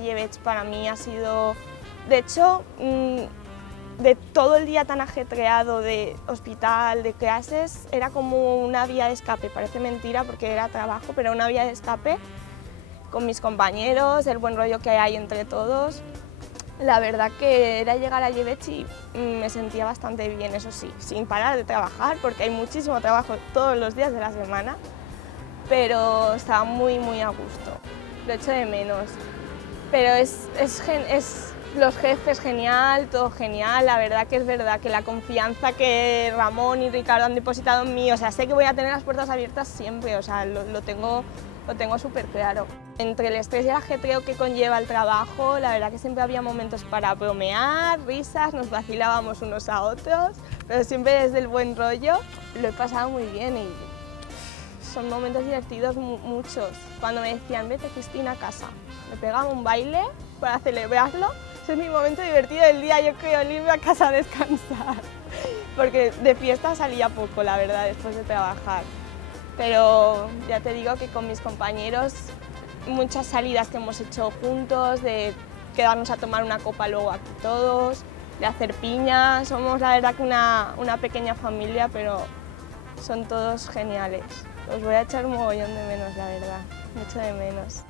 Llevech para mí ha sido, de hecho, de todo el día tan ajetreado de hospital, de clases, era como una vía de escape. Parece mentira porque era trabajo, pero una vía de escape con mis compañeros, el buen rollo que hay entre todos. La verdad que era llegar a Llevech y me sentía bastante bien, eso sí, sin parar de trabajar, porque hay muchísimo trabajo todos los días de la semana, pero estaba muy a gusto, lo echo de menos. Pero los jefes genial, todo genial, la verdad que la confianza que Ramón y Ricardo han depositado en mí, o sea, sé que voy a tener las puertas abiertas siempre, o sea, lo tengo súper claro. Entre el estrés y el ajetreo que conlleva el trabajo, la verdad que siempre había momentos para bromear, risas, nos vacilábamos unos a otros, pero siempre desde el buen rollo. Lo he pasado muy bien y son momentos divertidos muchos. Cuando me decían, vete Cristina a casa, me pegaba un baile para celebrarlo. Ese es mi momento divertido del día, yo creo, irme a casa a descansar. Porque de fiesta salía poco, la verdad, después de trabajar. Pero ya te digo que con mis compañeros, muchas salidas que hemos hecho juntos, de quedarnos a tomar una copa luego aquí todos, de hacer piña. Somos la verdad que una pequeña familia, pero son todos geniales. Os voy a echar un mogollón de menos, la verdad, mucho de menos.